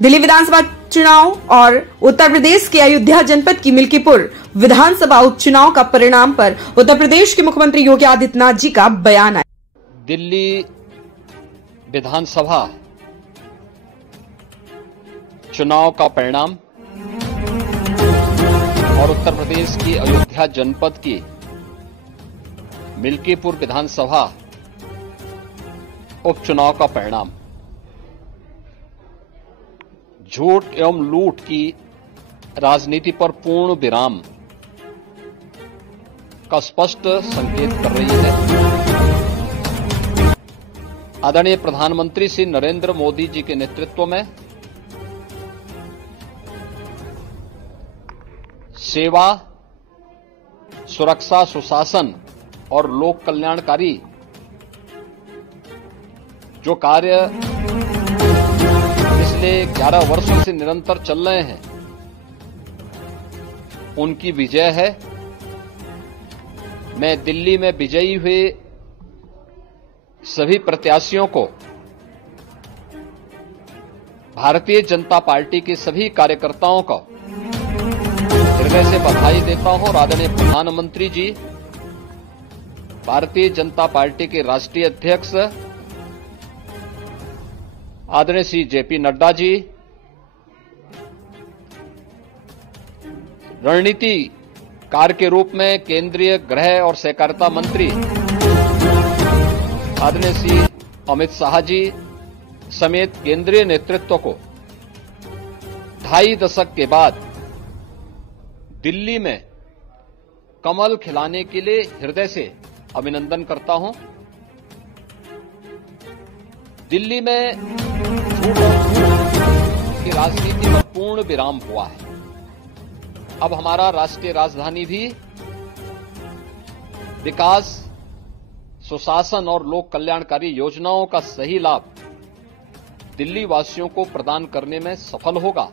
दिल्ली विधानसभा चुनाव और उत्तर प्रदेश के अयोध्या जनपद की मिल्कीपुर विधानसभा उपचुनाव का परिणाम पर उत्तर प्रदेश के मुख्यमंत्री योगी आदित्यनाथ जी का बयान आया। दिल्ली विधानसभा चुनाव का परिणाम और उत्तर प्रदेश की अयोध्या जनपद की मिल्कीपुर विधानसभा उपचुनाव का परिणाम झूठ एवं लूट की राजनीति पर पूर्ण विराम का स्पष्ट संकेत कर रही है। आदरणीय प्रधानमंत्री श्री नरेंद्र मोदी जी के नेतृत्व में सेवा, सुरक्षा, सुशासन और लोक कल्याणकारी जो कार्य पिछले 11 वर्षों से निरंतर चल रहे हैं, उनकी विजय है। मैं दिल्ली में विजयी हुए सभी प्रत्याशियों को, भारतीय जनता पार्टी के सभी कार्यकर्ताओं को हृदय से बधाई देता हूं। आदरणीय प्रधानमंत्री जी, भारतीय जनता पार्टी के राष्ट्रीय अध्यक्ष आदरणीय श्री जेपी नड्डा जी, रणनीतिकार के रूप में केंद्रीय गृह और सहकारिता मंत्री आदरणीय श्री अमित शाह जी समेत केंद्रीय नेतृत्व को 2.5 दशक के बाद दिल्ली में कमल खिलाने के लिए हृदय से अभिनंदन करता हूं। दिल्ली में झूठ की राजनीति पर पूर्ण विराम हुआ है। अब हमारा राष्ट्रीय राजधानी भी विकास, सुशासन और लोक कल्याणकारी योजनाओं का सही लाभ दिल्ली वासियों को प्रदान करने में सफल होगा।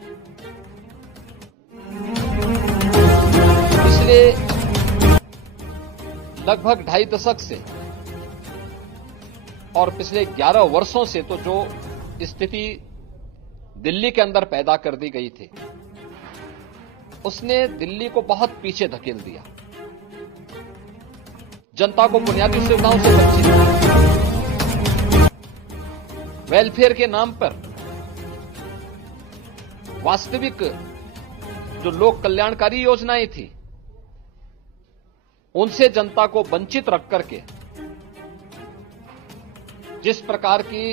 पिछले लगभग 2.5 दशक से और पिछले 11 वर्षों से तो जो स्थिति दिल्ली के अंदर पैदा कर दी गई थी, उसने दिल्ली को बहुत पीछे धकेल दिया। जनता को बुनियादी सुविधाओं से वंचित, वेलफेयर के नाम पर वास्तविक जो लोक कल्याणकारी योजनाएं थी, उनसे जनता को वंचित रख करके जिस प्रकार की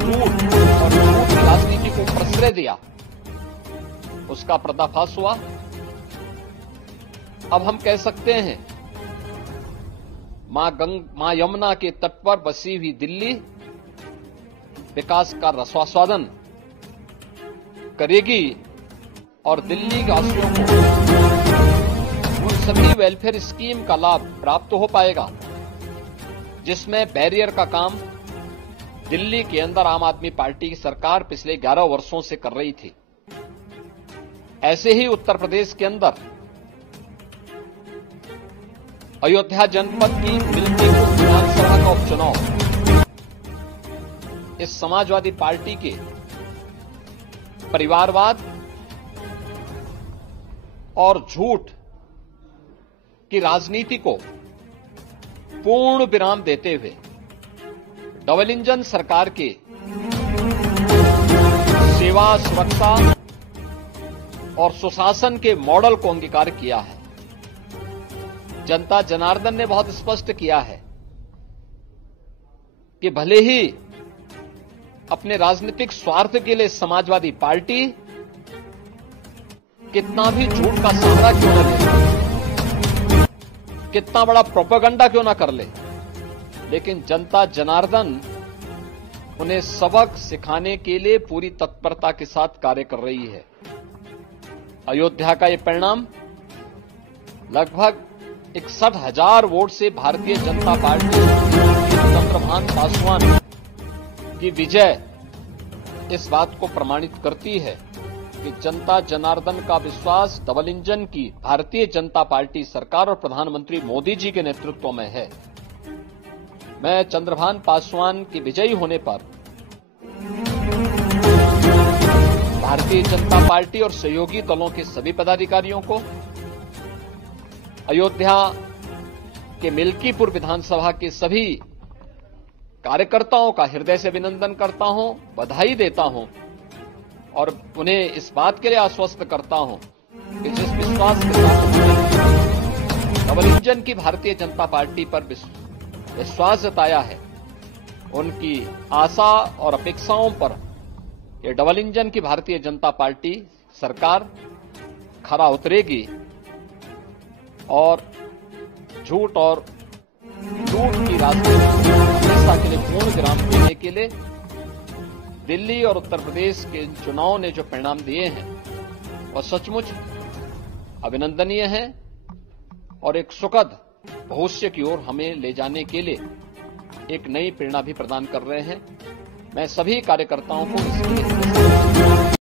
लूट और झूठ की राजनीति को प्रश्रय दिया, उसका पर्दाफाश हुआ। अब हम कह सकते हैं मां यमुना के तट पर बसी हुई दिल्ली विकास का रसास्वादन करेगी और दिल्ली वासियों को उन सभी वेलफेयर स्कीम का लाभ प्राप्त हो पाएगा जिसमें बैरियर का काम दिल्ली के अंदर आम आदमी पार्टी की सरकार पिछले 11 वर्षों से कर रही थी। ऐसे ही उत्तर प्रदेश के अंदर अयोध्या जनपद की मिल्कीपुर विधानसभा का उपचुनाव इस समाजवादी पार्टी के परिवारवाद और झूठ की राजनीति को पूर्ण विराम देते हुए डबल इंजन सरकार के सेवा, सुरक्षा और सुशासन के मॉडल को अंगीकार किया है। जनता जनार्दन ने बहुत स्पष्ट किया है कि भले ही अपने राजनीतिक स्वार्थ के लिए समाजवादी पार्टी कितना भी झूठ का सहारा क्यों न ले, कितना बड़ा प्रोपेगेंडा क्यों ना कर ले, लेकिन जनता जनार्दन उन्हें सबक सिखाने के लिए पूरी तत्परता के साथ कार्य कर रही है। अयोध्या का ये परिणाम लगभग 61,000 वोट से भारतीय जनता पार्टी चंद्रभान पासवान की विजय इस बात को प्रमाणित करती है कि जनता जनार्दन का विश्वास डबल इंजन की भारतीय जनता पार्टी सरकार और प्रधानमंत्री मोदी जी के नेतृत्व में है। मैं चंद्रभान पासवान की विजयी होने पर भारतीय जनता पार्टी और सहयोगी दलों के सभी पदाधिकारियों को, अयोध्या के मिल्कीपुर विधानसभा के सभी कार्यकर्ताओं का हृदय से अभिनंदन करता हूं, बधाई देता हूं और उन्हें इस बात के लिए आश्वस्त करता हूं कि जिस विश्वास के साथ डबल इंजन की भारतीय जनता पार्टी पर विश्वास जताया है, उनकी आशा और अपेक्षाओं पर ये डबल इंजन की भारतीय जनता पार्टी सरकार खरा उतरेगी और झूठ और लूट की राजनीति हमेशा के लिए पूर्ण विराम देने के लिए दिल्ली और उत्तर प्रदेश के चुनाव ने जो परिणाम दिए हैं वह सचमुच अभिनंदनीय हैं और एक सुखद भविष्य की ओर हमें ले जाने के लिए एक नई प्रेरणा भी प्रदान कर रहे हैं। मैं सभी कार्यकर्ताओं को इसके लिए